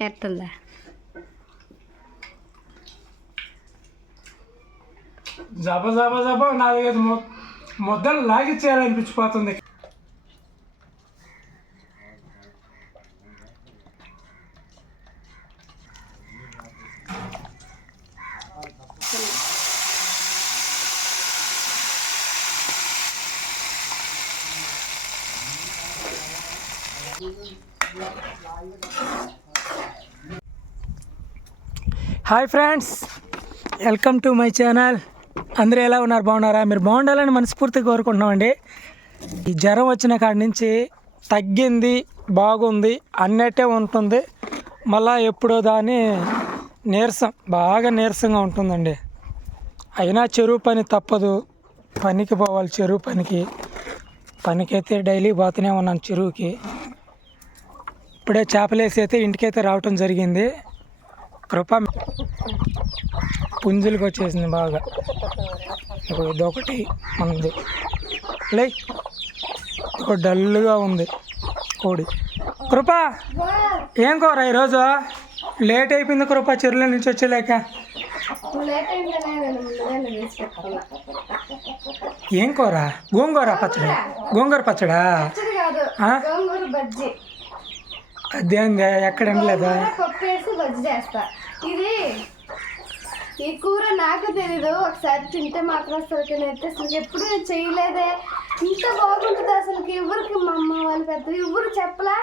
ఎట్టలే జబ జబ జబ నాలుగైదు మొ- ముద్దలు లాగిచ్చేయాలనిపించిపోతుంది. Hi friends welcome to my channel. అందరూ ఎలా ఉన్నారు? బాగున్నారా? మీరు బాగుండాలని మనస్ఫూర్తిగా కోరుకుంటున్నామండి. ఈ జ్వరం వచ్చిన కాడి నుంచి తగ్గింది బాగుంది అన్నట్టే ఉంటుంది. మళ్ళా ఎప్పుడో దాని నీరసం బాగా నీరసంగా ఉంటుందండి. అయినా చెరువు పని తప్పదు. పనికి పోవాలి చెరువు పనికి. పనికైతే డైలీ పోతూనే ఉన్నాను చెరువుకి. ఇప్పుడే చేపలేసి అయితే ఇంటికైతే రావటం జరిగింది. కృప పుంజులకు వచ్చేసింది బాగా. ఇదొకటి మనది లే ఇదిగో డల్గా ఉంది కోడి. కృప ఏం కూర ఈరోజు? లేట్ అయిపోయింది కృప చెరువుల నుంచి వచ్చేలేక. ఏం కూర? గోంగూర పచ్చడి. గోంగూర పచ్చడా? కాదు ఎక్కడ ఉండలేదా పప్పు వేసి బజ్జీ చేస్తా. ఇది ఈ కూర నాకు తెలీదు. ఒకసారి తింటే మాత్రం అసలు అయితే అసలు ఎప్పుడు నేను చేయలేదే. ఇంత బాగుంటుంది అసలు ఎవరికి మా అమ్మ వాళ్ళు పెద్ద ఎవరు చెప్పలా?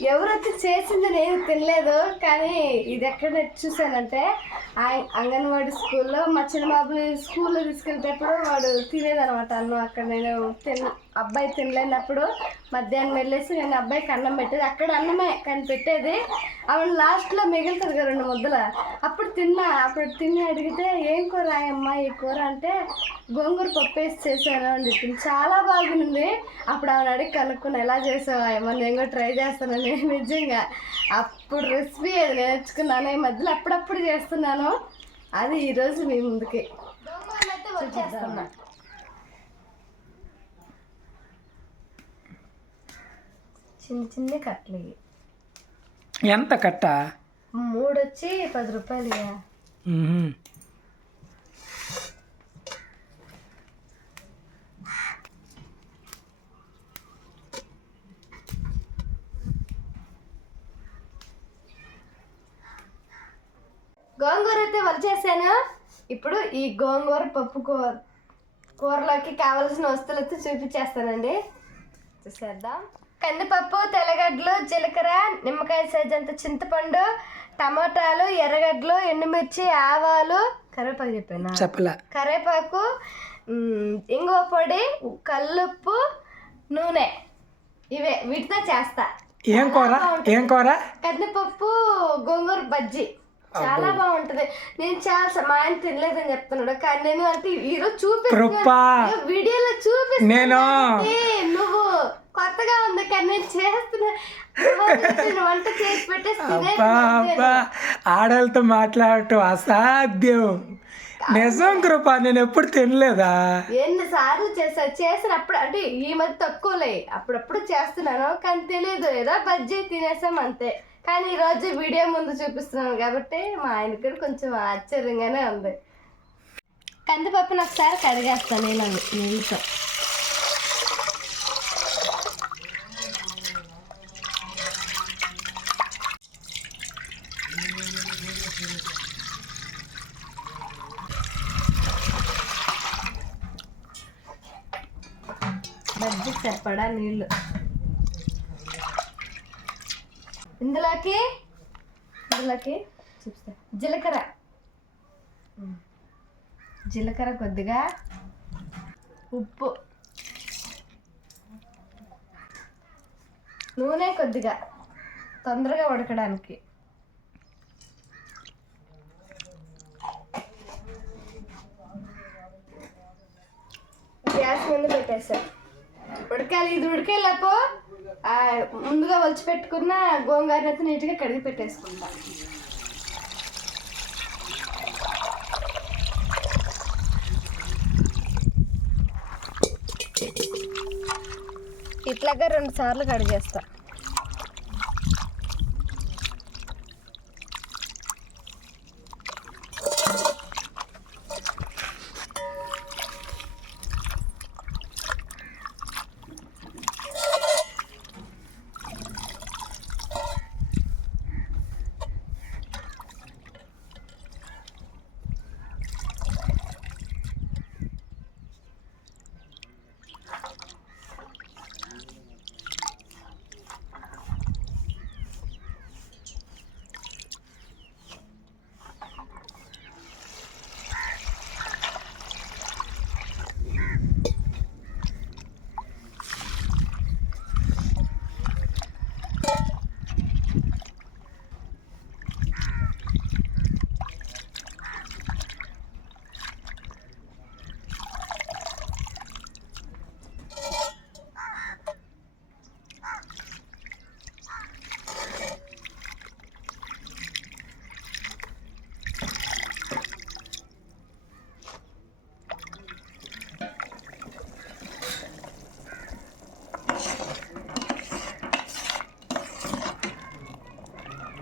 ఎవరైతే చేసింది నేను తినలేదు కానీ ఇది ఎక్కడ చూసానంటే ఆ- అంగన్వాడీ స్కూల్లో మా చిన్న బాబు స్కూల్లో తీసుకెళ్ళేటప్పుడు వాడు తినేదనమాట అన్నం అక్కడ నేను తిన్న అబ్బాయి తినలేనప్పుడు మధ్యాహ్నం వెళ్ళేసి నేను అబ్బాయికి అన్నం పెట్టేది. అక్కడ అన్నమే కానీ పెట్టేది. ఆవిడ లాస్ట్లో మిగులుతుంది కదా రెండు ముద్దల. అప్పుడు తిన్నా అప్పుడు తిని అడిగితే ఏం కూర అమ్మా ఈ కూర? అంటే గోంగూర పప్పు వేసి చేశాను అని చెప్పింది. చాలా బాగుంది. అప్పుడు ఆవిడ అడిగి కనుక్కుని ఎలా చేసావా ఏమో నేను కూడా ట్రై చేస్తానని నిజంగా. అప్పుడు రెసిపీ అది నేర్చుకున్నాను ఈ మధ్యలో అప్పుడప్పుడు చేస్తున్నాను. అది ఈరోజు మీ ముందుకి. చూపిస్తున్నా. చిన్న చిన్న కట్టలు ఇవి. ఎంత కట్ట? మూడు వచ్చి పది రూపాయలు గోంగూర అయితే వలిచేసాను ఇప్పుడు ఈ గోంగూర పప్పు కూ కూరలోకి కావలసిన వస్తువులు అయితే చూపించేస్తానండి. చూసేద్దాం. కందిపప్పు తెల్లగడ్డలు జీలకర్ర నిమ్మకాయ సైజ్ అంత చింతపండు టమాటాలు ఎర్రగడ్డలు ఎండుమిర్చి ఆవాలు కరివేపాకు చెప్పాను? చెప్పలే. కరివేపాకు ఇంగువ పొడి కల్లుప్పు నూనె. ఇవే వీటితో చేస్తా. ఏం కూర? ఏం కూర? కందిపప్పు గోంగూర బజ్జీ. చాలా బాగుంటది. నేను చాలా మా ఆయన తినలేదని చెప్తున్నాడు. కానీ నేను అంటే ఈరోజు ఇగో వీడియోలో చూపిస్తాను నేను. నువ్వు కొత్తగా ఉంది కానీ నేను చేస్తున్నా. నేను వంట చేసి మాట్లాడటం అసాధ్యం. నిజం కృప నేను ఎప్పుడు తినలేదా? ఎన్నిసార్లు చేసా చేసినప్పుడు అంటే ఈ మధ్య తక్కువలే. అప్పుడప్పుడు చేస్తున్నాను కానీ తెలియదు ఏదో బజ్జీ తినేసాం అంతే. కానీ ఈరోజు వీడియో ముందు చూపిస్తున్నాను కాబట్టి మా ఆయనకి కూడా కొంచెం ఆశ్చర్యంగానే ఉంది. కందిపప్పును ఒకసారి కడిగేస్తాను నేను నీళ్ళతో. బజ్జీ సరిపడా నీళ్ళు. ఇందులోకి ఇందులోకి చూపిస్తా. జీలకర్ర. జీలకర్ర కొద్దిగా ఉప్పు. నూనె కొద్దిగా తొందరగా ఉడకడానికి. గ్యాస్ మీద పెట్టేసా. ఉడకాలి ఇది ఉడికేలోపు ముందుగా వలిచి పెట్టుకున్న గోంగూరని అయితే నీట్గా కడిగి పెట్టేసుకుంటా. ఇట్లాగా రెండు సార్లు కడిగేస్తా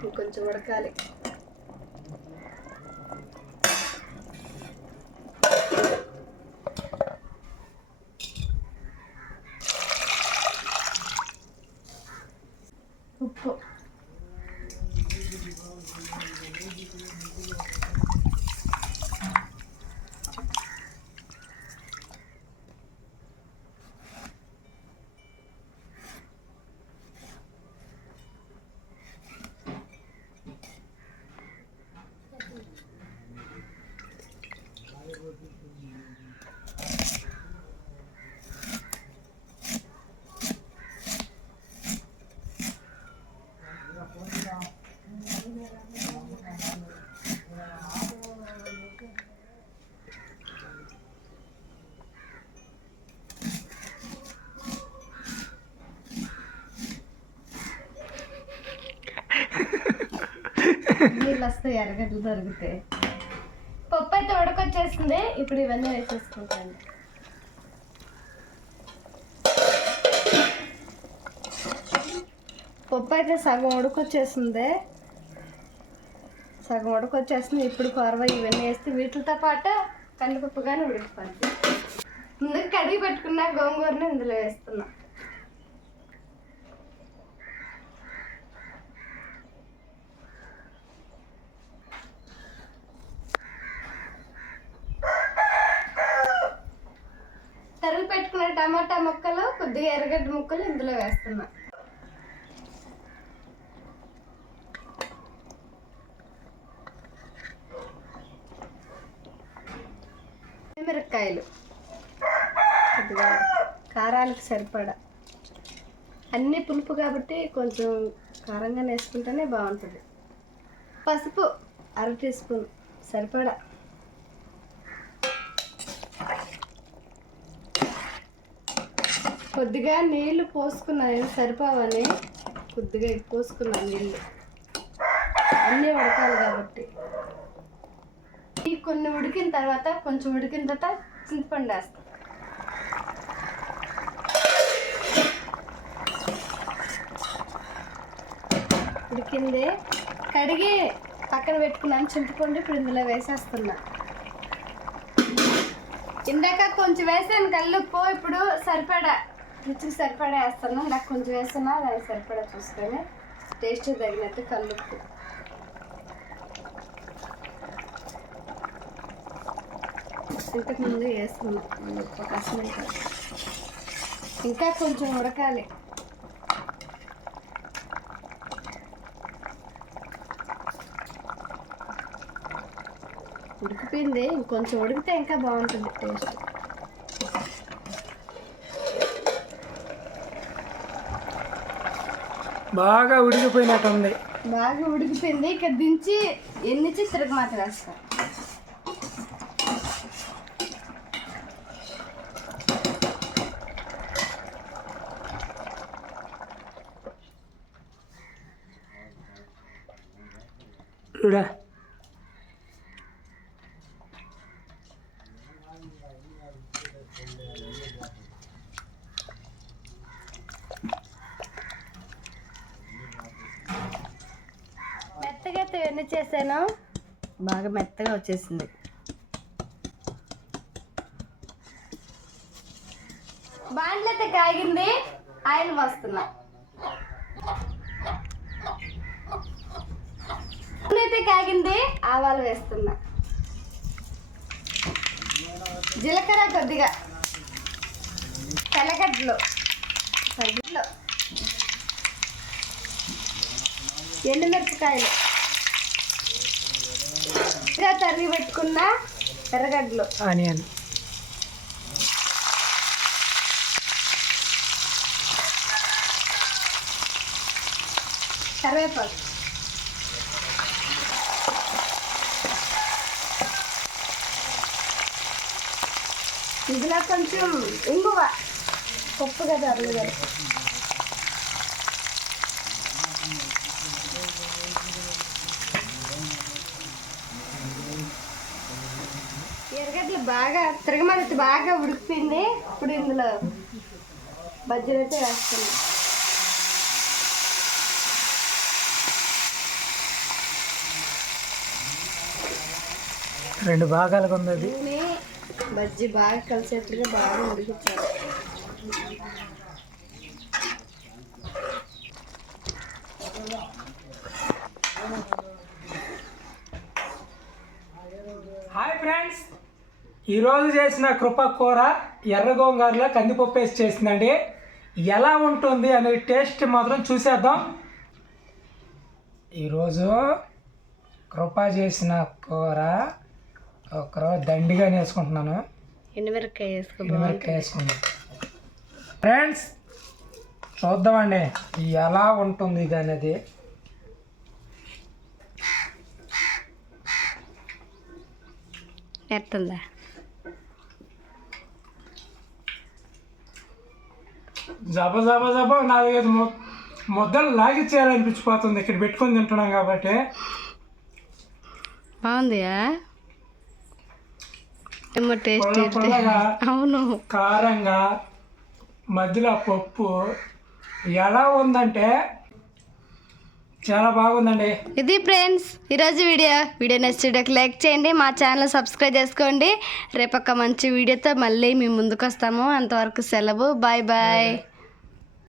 ఇంకొంచెం ఉడకాలి ఉప్పు నీళ్ళు వస్తాయి ఎర్రగడ్డలు దొరుకుతాయి పప్పు అయితే ఉడకొచ్చేసింది ఇప్పుడు ఇవన్నీ వేసేసుకుంటాను. పప్పు అయితే సగం ఉడకొచ్చేసిందే సగం ఉడకొచ్చేస్తుంది ఇప్పుడు కొరవ ఇవన్నీ వేస్తే వీటితో పాటు కందిపప్పు కానీ ఉడికిపోద్ది. ముందుకు కడిగి పెట్టుకున్న గోంగూరని ఇందులో వేస్తున్నాను తరుగు పెట్టుకున్న టమాటా ముక్కలు కొద్దిగా ఎర్రగడ్డ ముక్కలు ఇందులో వేస్తున్నా. మిరపకాయలు కొద్దిగా కారాలకు సరిపడా. అన్నీ పులుపు కాబట్టి కొంచెం కారంగా వేసుకుంటేనే బాగుంటుంది. పసుపు అర టీ స్పూన్ సరిపడా. కొద్దిగా నీళ్ళు పోసుకున్నాను సరిపోవని కొద్దిగా పోసుకున్నాను నీళ్ళు అన్నీ ఉడకాలి కాబట్టి. ఈ కొన్ని ఉడికిన తర్వాత కొంచెం ఉడికిన తర్వాత చింతపండు వేస్తాను ఉడికింది. కడిగి పక్కన పెట్టుకున్నాను చింతపండు ఇప్పుడు ఇందులో వేసేస్తున్నా. ఇందాక కొంచెం వేసాను కల్లుప్పు ఇప్పుడు సరిపడా రుచికి సరిపడా వేస్తాను. నాకు కొంచెం వేస్తున్నా దానికి సరిపడా చూసుకొని టేస్ట్ తగినట్టు కల్లుప్పు. ఇంతకు ముందు వేసుకున్నా కష్టం ఇంకా కొంచెం ఉడకాలి. ఉడికిపోయింది. ఇంకొంచెం ఉడికితే ఇంకా బాగుంటుంది టేస్ట్. బాగా ఉడికిపోయినట్టుంది. బాగా ఉడికిపోయింది. ఇక దించి ఎన్నిచ్చి తిరగ మాత్రం వేస్తా. చూడా? అయితే ఎన్ని చేశాను? బాగా మెత్తగా వచ్చేసింది. బాండ్లు అయితే కాగింది ఆయిల్ వస్తున్నా నూనె అయితే కాగింది ఆవాలు వేస్తున్నా. జీలకర్ర కొద్దిగా. తెల్లగడ్డలు. తగిట్లో ఎండుమిరపకాయలు. ఇంకా తరిగి పెట్టుకున్న ఎర్రగడ్డలు. ఆనియన్. కరివేపాకు. ఇందులో కొంచెం ఇంగువ. పప్పు కదా అరగదు బాగా తిరగమనేది బాగా ఉడికింది ఇప్పుడు ఇందులో బజ్జీలు అయితే వేస్తున్నాం. రెండు భాగాలుగా ఉన్నది బజ్జీ బాగా కలిసేట్టుగా బాగా ఉడికించాలి. Thank you. ఈరోజు చేసిన కృప కూర ఎర్ర గోంగూరలో కందిపప్పు వేసి చేసిందండి. ఎలా ఉంటుంది అనే టేస్ట్ మాత్రం చూసేద్దాం. ఈరోజు కృప చేసిన కూర ఒక దండిగా వేసుకుంటున్నాను వేసుకుందాం. ఫ్రెండ్స్ చూద్దామండి ఎలా ఉంటుంది ఇది అనేది. ఎట్టుందా జబ జబ జబ నాలుగైదు ముద్దలు లాగిచ్చేయాలనిపించిపోతుంది ఇక్కడ పెట్టుకొని తింటున్నాం కాబట్టి. బాగుందియా? ఏమో టేస్ట్ అవును. కారంగా మధ్యలో పప్పు. ఎలా ఉందంటే చాలా బాగుందండి. ఇది ఫ్రెండ్స్ ఈరోజు వీడియో. వీడియో నచ్చినట్టు లైక్ చేయండి మా ఛానల్ సబ్స్క్రైబ్ చేసుకోండి. రేపొక్క మంచి వీడియోతో మళ్ళీ మేము ముందుకు వస్తాము అంతవరకు సెలవు. బాయ్. బాయ్.